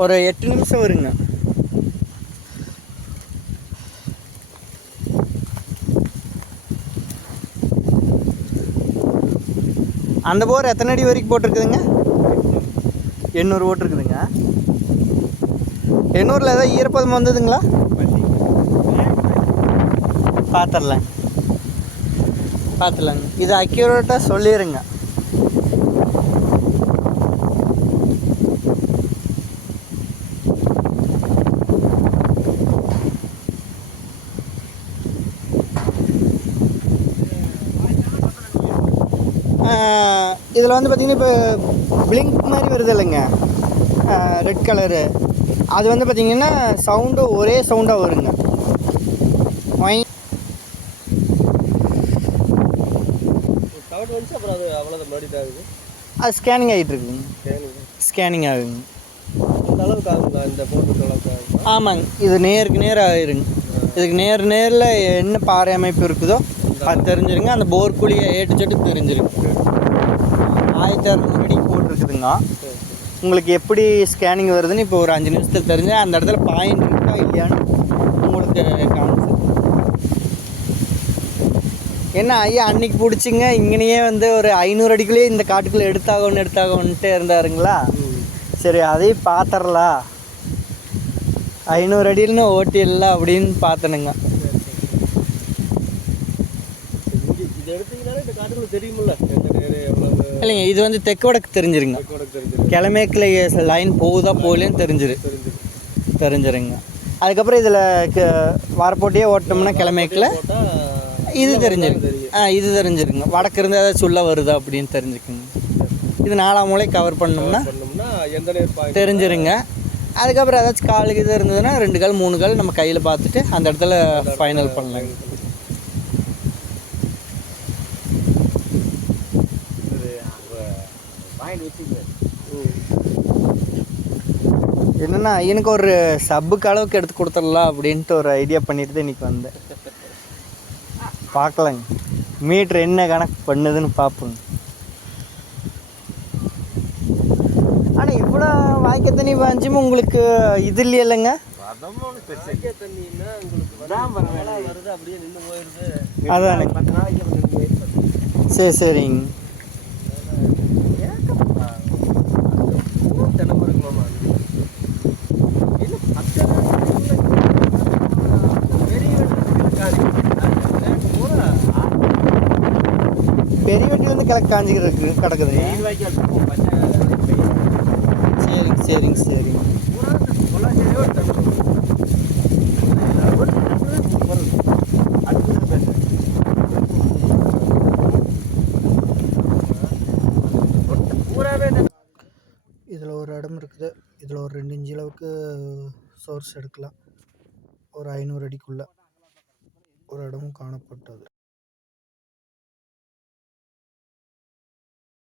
ஒரு எட்டு நிமிஷம் வருங்க அந்த போர் எத்தனை அடி வரைக்கும் போட்டிருக்குதுங்க? எண்ணூறு போட்டிருக்குதுங்க. எண்ணூரில் ஏதாவது ஈரப்பதம் வந்ததுங்களா? பார்த்துடலாங்க. பார்த்துலாங்க இது அக்யூரேட்டாக சொல்லிடுங்க இதில் வந்து பார்த்தீங்கன்னா இப்போ பிளிங்க் மாதிரி வருது இல்லைங்க. ரெட் கலரு அது வந்து பார்த்தீங்கன்னா சவுண்டு ஒரே சவுண்டாக வருங்க. ஒய் அது ஸ்கேனிங் ஆகிட்டு இருக்குங்க. ஸ்கேனிங் ஆகுங்க. ஆமாங்க. இது நேருக்கு நேர் ஆயிருங்க. இதுக்கு நேர் நேரில் என்ன பாறை அமைப்பு இருக்குதோ அது தெரிஞ்சிருங்க. அந்த போர் குழியை ஏட்டு தெரிஞ்சிருக்கு தெரிஞ்சிருங்க. ஆயிரத்தி அறநூறு அடி போட்டிருக்குதுங்க. உங்களுக்கு எப்படி ஸ்கேனிங் வருதுன்னு இப்போ ஒரு அஞ்சு நிமிஷத்தில் தெரிஞ்சு அந்த இடத்துல பாயிண்ட் இருக்கா இல்லையான்னு உங்களுக்கு காமிச்சு. என்ன ஐயா அன்னைக்கு பிடிச்சிங்க. இங்கனையே வந்து ஒரு ஐநூறு அடிக்குள்ளேயே இந்த காட்டுக்குள்ளே எடுத்தாகணும் எடுத்தாகணுன்ட்டு இருந்தாருங்களா? சரி அதையும் பார்த்துடலாம். ஐநூறு அடியில்னு ஓட்டிடலாம் அப்படின்னு பார்த்தனுங்க. இது எடுத்தீங்கனாலே இந்த காட்டுக்குள்ள தெரியுமில்ல. எந்த நேரு எவ்வளவு இல்லைங்க இது வந்து தெற்கு வடக்கு தெரிஞ்சிருங்க. கிழமேக்கில் லைன் போகுதா போகலன்னு தெரிஞ்சிரு. தெரிஞ்சிருங்க. அதுக்கப்புறம் இதில் வரப்போட்டியே ஓட்டோம்னா கிழமேக்கில் இது தெரிஞ்சிருங்க ஆ இது தெரிஞ்சிருங்க வடக்கு இருந்து ஏதாச்சும் உள்ள வருதா அப்படின்னு தெரிஞ்சுக்குங்க இது நாலாம் மூலை கவர் பண்ணோம்னா தெரிஞ்சிருங்க. அதுக்கப்புறம் ஏதாச்சும் கால் இது இருந்ததுன்னா ரெண்டு கால் மூணு கால் நம்ம கையில் பார்த்துட்டு அந்த இடத்துல ஃபைனல் பண்ணலாங்க என்னென்னா எனக்கு ஒரு சப்புக்கு அளவுக்கு எடுத்து கொடுத்துடலாம் அப்படின்ட்டு ஒரு ஐடியா பண்ணிட்டு தான் இன்றைக்கி வந்தேன். பார்க்கலாங்க. மீட்ரு என்ன கணக்கு பண்ணுதுன்னு பார்ப்போங்க. ஆனால் இவ்வளோ வாய்க்க தண்ணி வாஞ்சும் உங்களுக்கு இது இல்லையல்லங்க இல்லைங்க? அதான் சரி சரிங்க. பெரிய வெட்டிலேருந்து கிழக்கு காஞ்சிக்கிட்டு கிடக்குது. சரிங்க சரிங்க சரிங்க. பூராவே இதில் ஒரு இடம் இருக்குது. இதில் ஒரு ரெண்டு இன்ச்சு அளவுக்கு சோர்ஸ் எடுக்கலாம். ஒரு ஐநூறு அடிக்குள்ளே ஒரு இடமும் காணப்பட்டது.